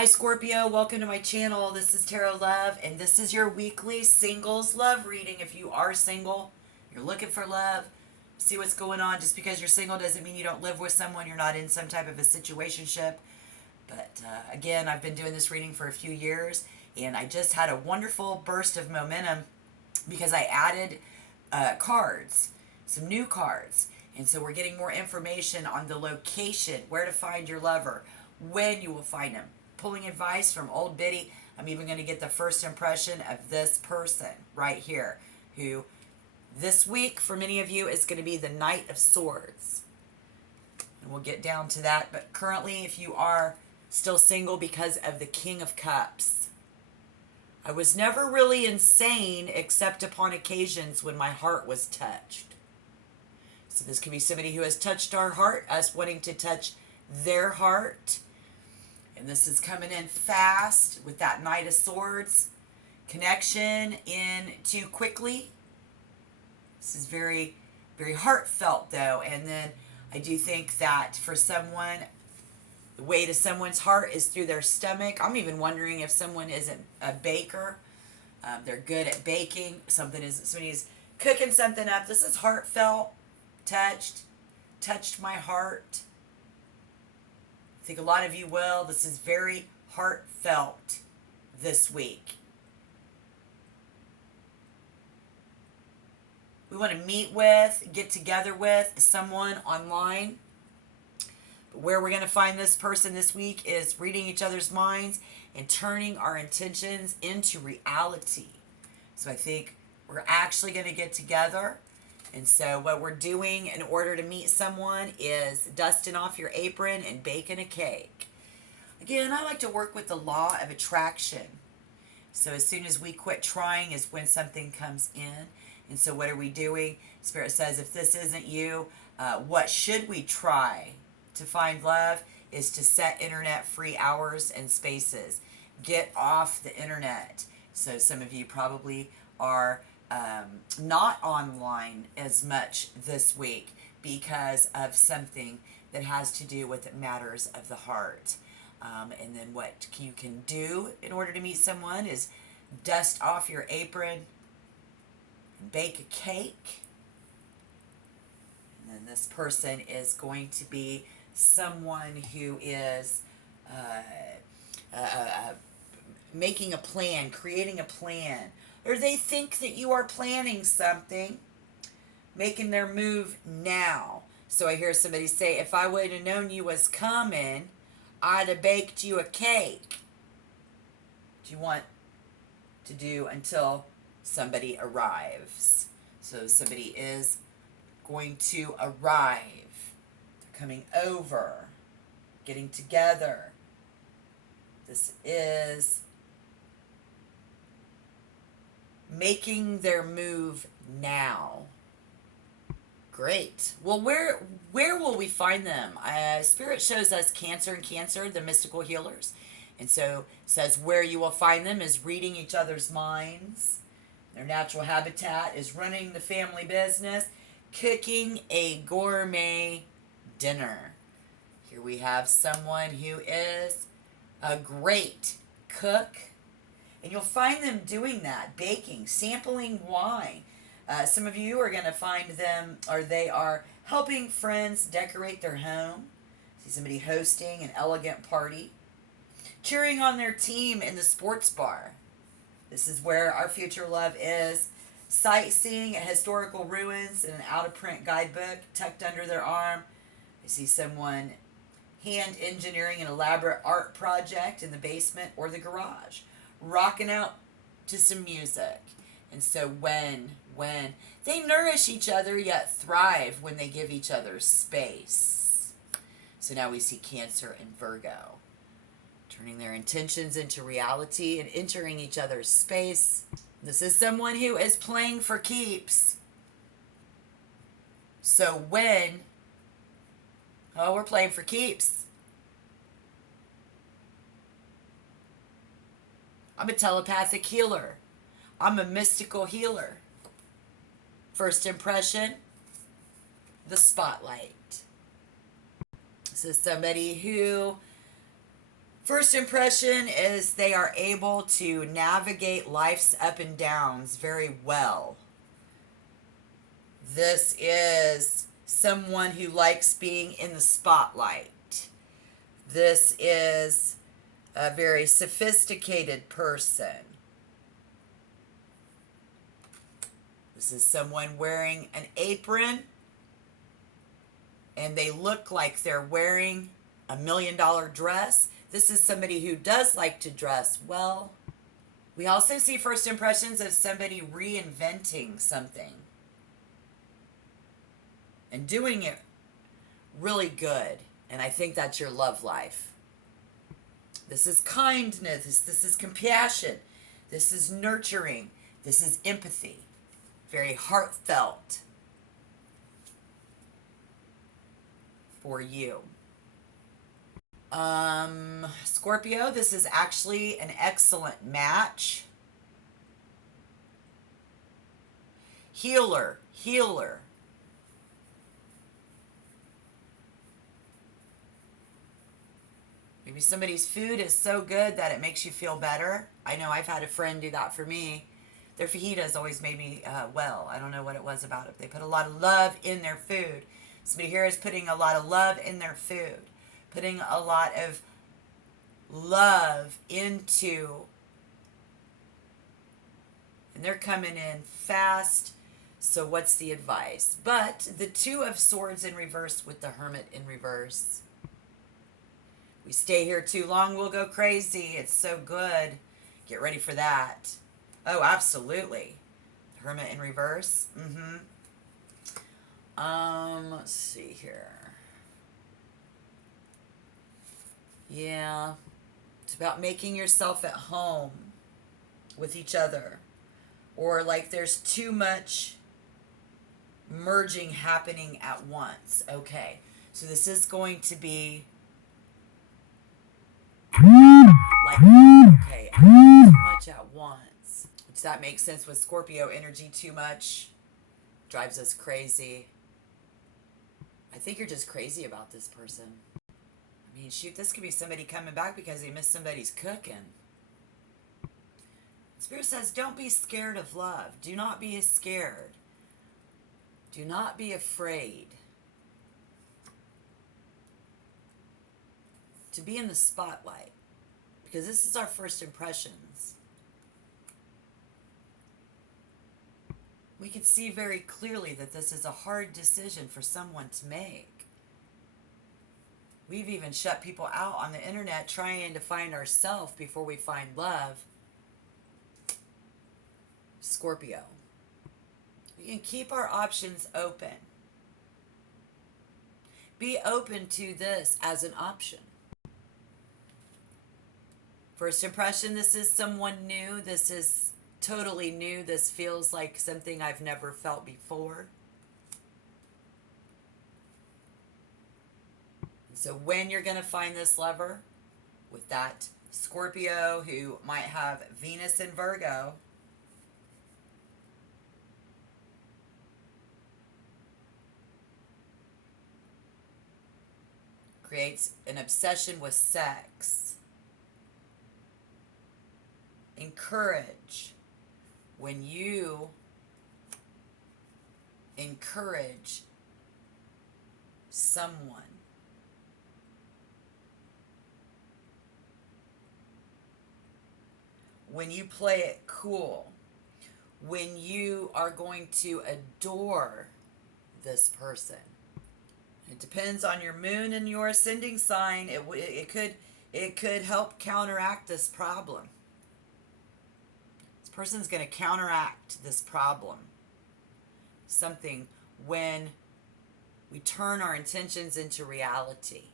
Hi Scorpio, welcome to my channel. This is Tarot Love, and this is your weekly singles love reading. If you are single, you're looking for love, see what's going on. Just because you're single doesn't mean you don't live with someone, you're not in some type of a situationship. But again, I've been doing this reading for a few years, and I just had a wonderful burst of momentum because I added cards, some new cards. And so we're getting more information on the location, where to find your lover, when you will find him. Pulling advice from old Biddy. I'm even going to get the first impression of this person right here, who this week for many of you is going to be the Knight of Swords. And we'll get down to that. But currently, if you are still single because of the King of Cups, I was never really insane except upon occasions when my heart was touched. So this could be somebody who has touched our heart, us wanting to touch their heart. And this is coming in fast with that Knight of Swords. Connection in too quickly. This is very, very heartfelt though. And then I do think that for someone, the way to someone's heart is through their stomach. I'm even wondering if someone isn't a baker. They're good at baking. Somebody's cooking something up. This is heartfelt, touched my heart. I think a lot of you will. This is very heartfelt this week. We want to meet with, get together with someone online. But where we're going to find this person this week is reading each other's minds and turning our intentions into reality. So I think we're actually going to get together. And so what we're doing in order to meet someone is dusting off your apron and baking a cake. Again, I like to work with the law of attraction. So as soon as we quit trying is when something comes in. And so what are we doing? Spirit says, if this isn't you, what should we try to find love is to set internet free hours and spaces. Get off the internet. So some of you probably are not online as much this week because of something that has to do with matters of the heart. And then what you can do in order to meet someone is dust off your apron, bake a cake, and then this person is going to be someone who is making a plan, creating a plan, or they think that you are planning something, making their move now. So I hear somebody say, if I would have known you was coming, I'd have baked you a cake. Do you want to do until somebody arrives? So somebody is going to arrive. They're coming over, getting together. This is making their move now. Great. Well, where will we find them? Spirit shows us Cancer and Cancer, the mystical healers. And so says where you will find them is reading each other's minds. Their natural habitat is running the family business, cooking a gourmet dinner. Here we have someone who is a great cook. And you'll find them doing that, baking, sampling wine. Some of you are going to find them, or they are helping friends decorate their home. See somebody hosting an elegant party. Cheering on their team in the sports bar. This is where our future love is. Sightseeing at historical ruins in an out-of-print guidebook tucked under their arm. I see someone hand engineering an elaborate art project in the basement or the garage. Rocking out to some music. And so when they nourish each other yet thrive when they give each other space. So now we see Cancer and Virgo turning their intentions into reality and entering each other's space. This is someone who is playing for keeps. So we're playing for keeps. I'm a telepathic healer. I'm a mystical healer. First impression, the spotlight. So somebody who First impression is they are able to navigate life's up and downs very well. This is someone who likes being in the spotlight. This is a very sophisticated person. This is someone wearing an apron, and they look like they're wearing $1 million dress. This is somebody who does like to dress well. We also see first impressions of somebody reinventing something and doing it really good. And I think that's your love life. This is kindness. This is compassion. This is nurturing. This is empathy. Very heartfelt for you. Scorpio, this is actually an excellent match. Healer. Maybe somebody's food is so good that it makes you feel better. I know I've had a friend do that for me. Their fajitas always made me well. I don't know what it was about it. They put a lot of love in their food. Somebody here is putting a lot of love in their food. Putting a lot of love into, and they're coming in fast. So what's the advice? But the Two of Swords in reverse with the Hermit in reverse. We stay here too long, we'll go crazy. It's so good. Get ready for that. Oh, absolutely. Hermit in reverse. Let's see here. Yeah. It's about making yourself at home with each other. Or like there's too much merging happening at once. Okay. So this is going to be like, okay, too much at once. Which that makes sense with Scorpio energy. Too much drives us crazy. I think you're just crazy about this person. I mean, shoot, this could be somebody coming back because they missed somebody's cooking. Spirit says, don't be scared of love. Do not be scared. Do not be afraid to be in the spotlight, because this is our first impressions. We can see very clearly that this is a hard decision for someone to make. We've even shut people out on the internet trying to find ourselves before we find love. Scorpio. We can keep our options open. Be open to this as an option. First impression, this is someone new. This is totally new. This feels like something I've never felt before. So when you're going to find this lover, with that Scorpio who might have Venus in Virgo, creates an obsession with sex. Encourage. When you encourage someone, when you play it cool, when you are going to adore this person. It depends on your moon and your ascending sign. It could help counteract this problem. This person's going to counteract this problem. Something when we turn our intentions into reality.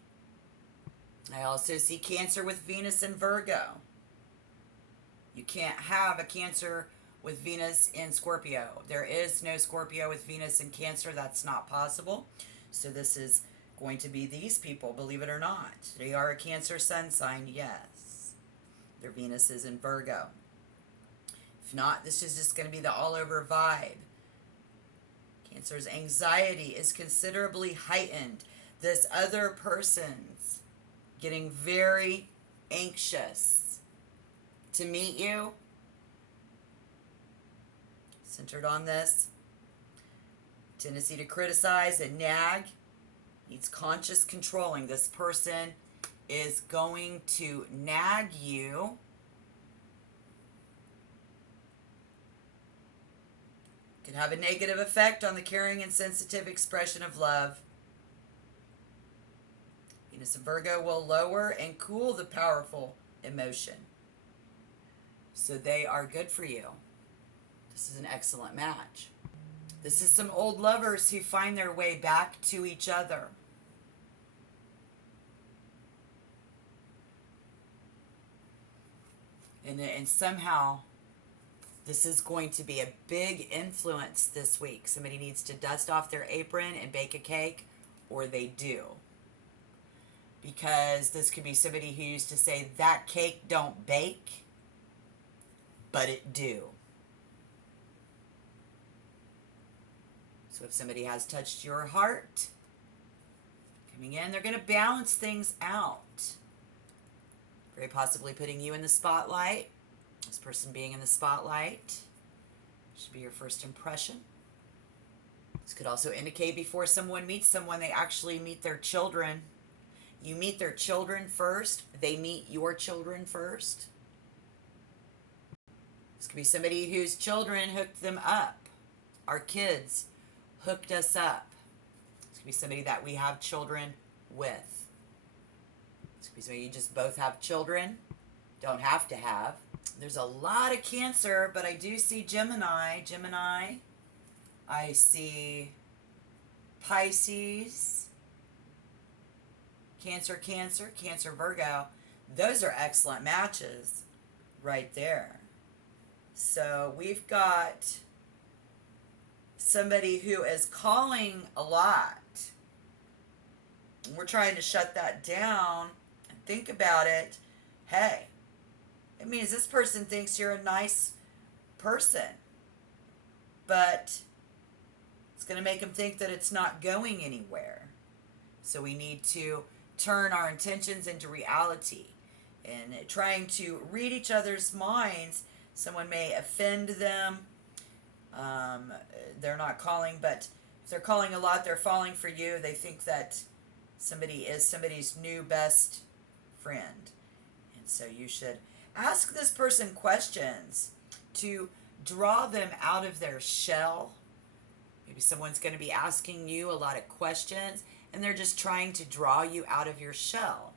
I also see Cancer with Venus in Virgo. You can't have a Cancer with Venus in Scorpio. There is no Scorpio with Venus in Cancer. That's not possible. So this is going to be these people, believe it or not. They are a Cancer sun sign, yes. Their Venus is in Virgo. If not, this is just going to be the all-over vibe. Cancer's anxiety is considerably heightened. This other person's getting very anxious to meet you. Centered on this. Tendency to criticize and nag. Needs conscious controlling. This person is going to nag you. Can have a negative effect on the caring and sensitive expression of love. Venus in Virgo will lower and cool the powerful emotion. So they are good for you. This is an excellent match. This is some old lovers who find their way back to each other. And somehow this is going to be a big influence this week. Somebody needs to dust off their apron and bake a cake, or they do. Because this could be somebody who used to say, that cake don't bake, but it do. So if somebody has touched your heart, coming in, they're going to balance things out. Very possibly putting you in the spotlight. This person being in the spotlight should be your first impression. This could also indicate before someone meets someone, they actually meet their children. You meet their children first. They meet your children first. This could be somebody whose children hooked them up. Our kids hooked us up. This could be somebody that we have children with. This could be somebody you just both have children. Don't have to have. There's a lot of Cancer, but I do see Gemini. I see Pisces. Cancer, Virgo. Those are excellent matches right there. So we've got somebody who is calling a lot. We're trying to shut that down and think about it. Hey, it means this person thinks you're a nice person, but it's going to make them think that it's not going anywhere. So we need to turn our intentions into reality and trying to read each other's minds. Someone may offend them. They're not calling, but if they're calling a lot, they're falling for you. They think that somebody is somebody's new best friend. And so you should ask this person questions to draw them out of their shell. Maybe someone's going to be asking you a lot of questions, and they're just trying to draw you out of your shell.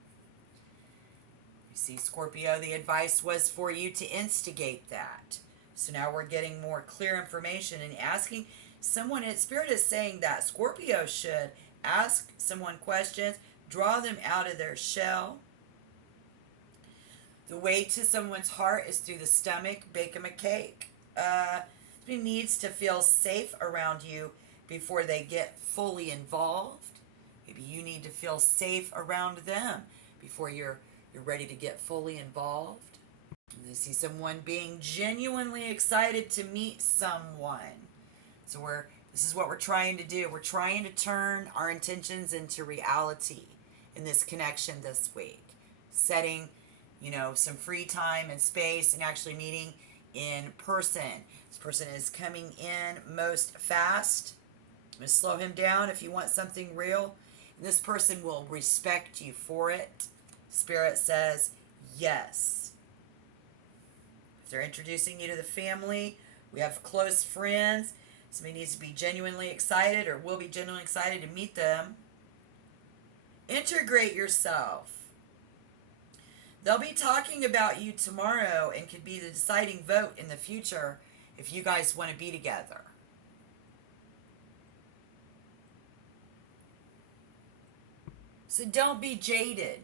You see, Scorpio, the advice was for you to instigate that. So now we're getting more clear information and asking someone. Spirit is saying that Scorpio should ask someone questions, draw them out of their shell. The way to someone's heart is through the stomach. Bake them a cake. Somebody needs to feel safe around you before they get fully involved. Maybe you need to feel safe around them before you're ready to get fully involved. And I see someone being genuinely excited to meet someone. So this is what we're trying to do. We're trying to turn our intentions into reality in this connection this week. Setting, some free time and space and actually meeting in person. This person is coming in most fast. I'm going to slow him down if you want something real. And this person will respect you for it. Spirit says yes. If they're introducing you to the family, we have close friends. Somebody needs to be genuinely excited or will be genuinely excited to meet them. Integrate yourself. They'll be talking about you tomorrow and could be the deciding vote in the future if you guys want to be together. So don't be jaded.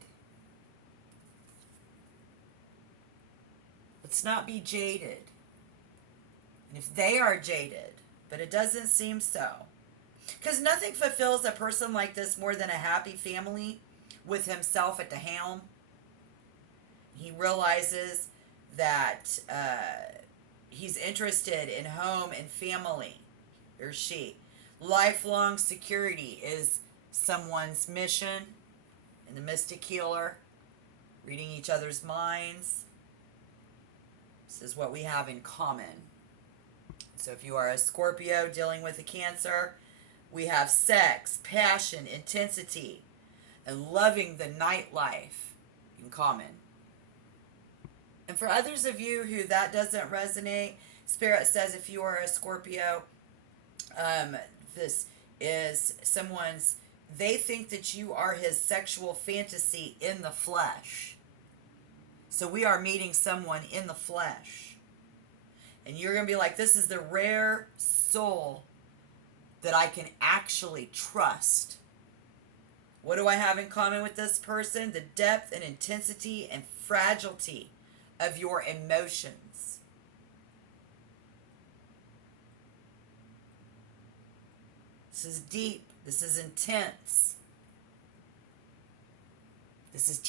Let's not be jaded. And if they are jaded, but it doesn't seem so. Because nothing fulfills a person like this more than a happy family with himself at the helm. He realizes that he's interested in home and family, or she. Lifelong security is someone's mission, and the mystic healer reading each other's minds. This is what we have in common. So if you are a Scorpio dealing with a Cancer, we have sex, passion, intensity, and loving the nightlife in common. And for others of you who that doesn't resonate, Spirit says if you are a Scorpio, this is someone's, they think that you are his sexual fantasy in the flesh. So we are meeting someone in the flesh. And you're going to be like, this is the rare soul that I can actually trust. What do I have in common with this person? The depth and intensity and fragility of your emotions. This is deep. This is intense. This is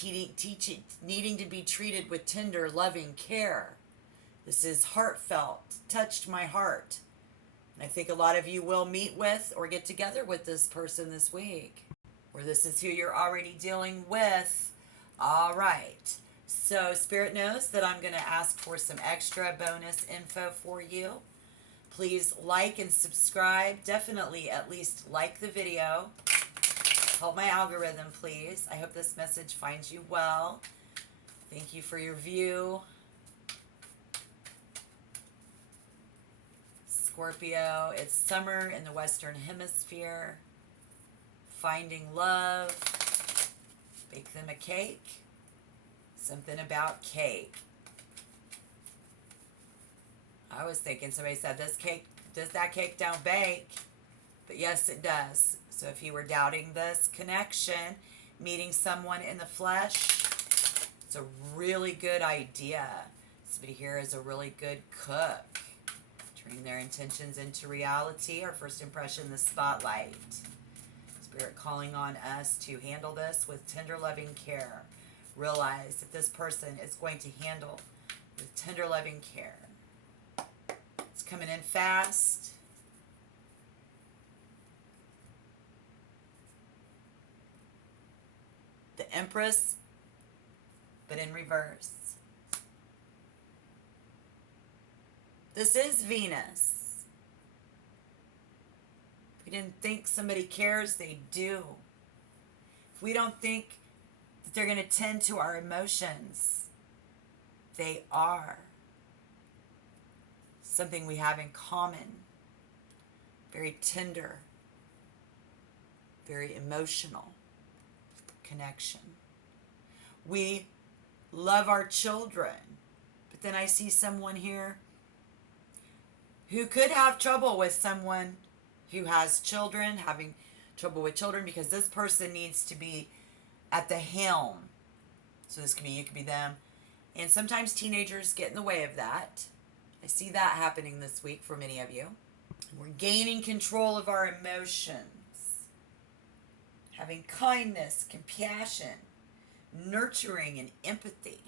needing to be treated with tender, loving care. This is heartfelt, touched my heart. And I think a lot of you will meet with or get together with this person this week. Or this is who you're already dealing with. All right. So Spirit knows that I'm going to ask for some extra bonus info for you. Please like and subscribe. Definitely at least like the video. Help my algorithm, please. I hope this message finds you well. Thank you for your view. Scorpio, it's summer in the Western Hemisphere. Finding love. Bake them a cake. Something about cake. I was thinking somebody said, does that cake don't bake? But yes, it does. So if you were doubting this connection, meeting someone in the flesh, it's a really good idea. Somebody here is a really good cook. Turning their intentions into reality. Our first impression, the spotlight. Spirit calling on us to handle this with tender, loving care. Realize that this person is going to handle with tender, loving care. It's coming in fast. The Empress, but in reverse. This is Venus. If we didn't think somebody cares, they do. If we don't think that they're going to tend to our emotions, they are. Something we have in common. Very tender, very emotional connection. We love our children, but then I see someone here who could have trouble with someone who has children, having trouble with children, because this person needs to be at the helm. So this could be you, could be them. And sometimes teenagers get in the way of that. I see that happening this week for many of you. We're gaining control of our emotions. Having kindness, compassion, nurturing, and empathy.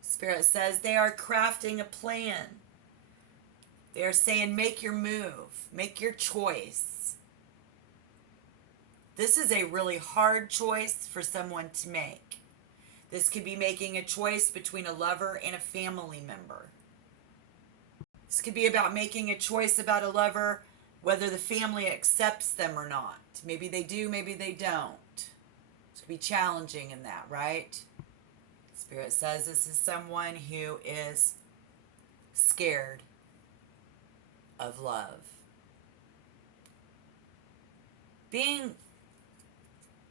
Spirit says they are crafting a plan. They are saying, make your move, make your choice. This is a really hard choice for someone to make. This could be making a choice between a lover and a family member. This could be about making a choice about a lover, whether the family accepts them or not. Maybe they do, maybe they don't. This could be challenging in that, right? Spirit says this is someone who is scared of love. Being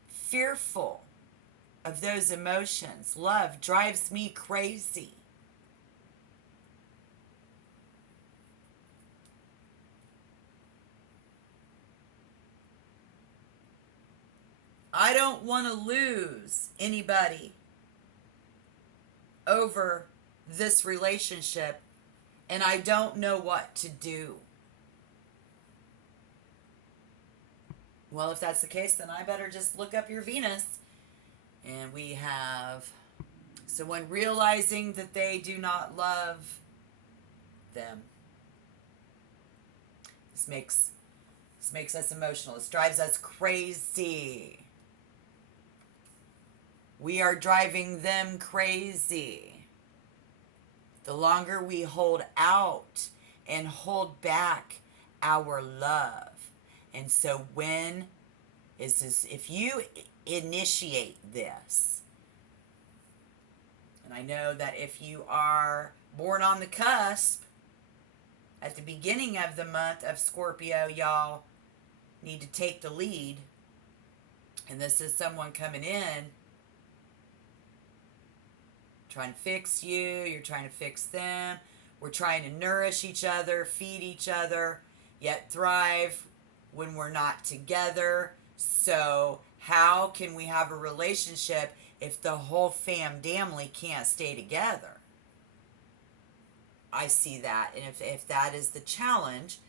fearful of those emotions. Love drives me crazy. I don't want to lose anybody over this relationship, and I don't know what to do. Well, if that's the case, then I better just look up your Venus. And we have someone realizing that they do not love them. This makes us emotional. This drives us crazy. We are driving them crazy. The longer we hold out and hold back our love. And so if you initiate this, and I know that if you are born on the cusp, at the beginning of the month of Scorpio, y'all need to take the lead. And this is someone coming in trying to fix you. You're trying to fix them. We're trying to nourish each other, feed each other, yet thrive when we're not together. So how can we have a relationship if the whole family can't stay together? I see that. And if that is the challenge,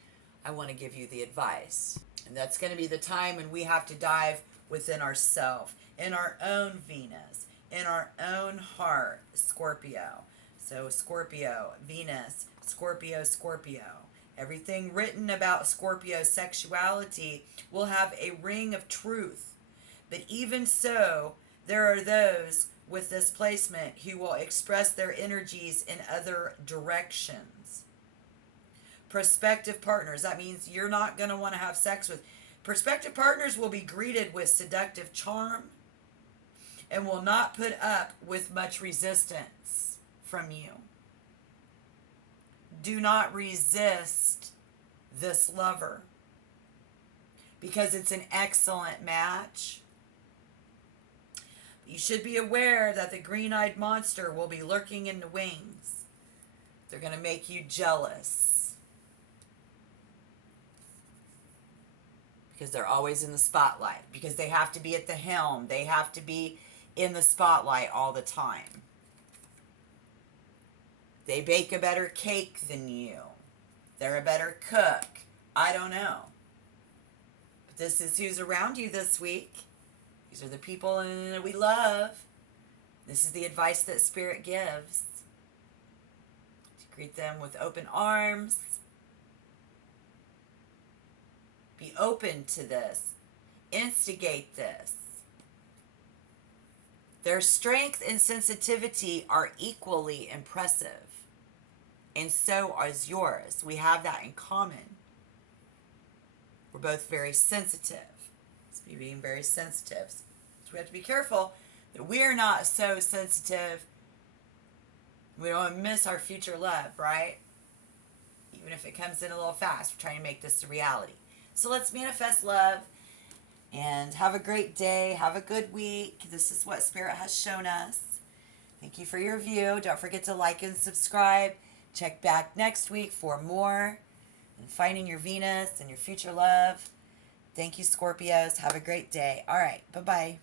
I want to give you the advice. And that's going to be the time when we have to dive within ourselves, in our own Venus, in our own heart, Scorpio. So Scorpio, Venus, Scorpio, Scorpio. Everything written about Scorpio's sexuality will have a ring of truth. But even so, there are those with this placement who will express their energies in other directions. Prospective partners, that means you're not going to want to have sex with. Prospective partners will be greeted with seductive charm and will not put up with much resistance from you. Do not resist this lover because it's an excellent match. You should be aware that the green-eyed monster will be lurking in the wings. They're going to make you jealous because they're always in the spotlight, because they have to be at the helm. They have to be in the spotlight all the time. They bake a better cake than you. They're a better cook. I don't know. But this is who's around you this week. These are the people that we love. This is the advice that Spirit gives. To greet them with open arms. Be open to this. Instigate this. Their strength and sensitivity are equally impressive. And so is yours. We have that in common. We're both very sensitive. It's being very sensitive. So we have to be careful that we're not so sensitive. We don't miss our future love, right? Even if it comes in a little fast, we're trying to make this a reality. So let's manifest love and have a great day. Have a good week. This is what Spirit has shown us. Thank you for your view. Don't forget to like and subscribe. Check back next week for more and finding your Venus and your future love. Thank you, Scorpios. Have a great day. All right. Bye-bye.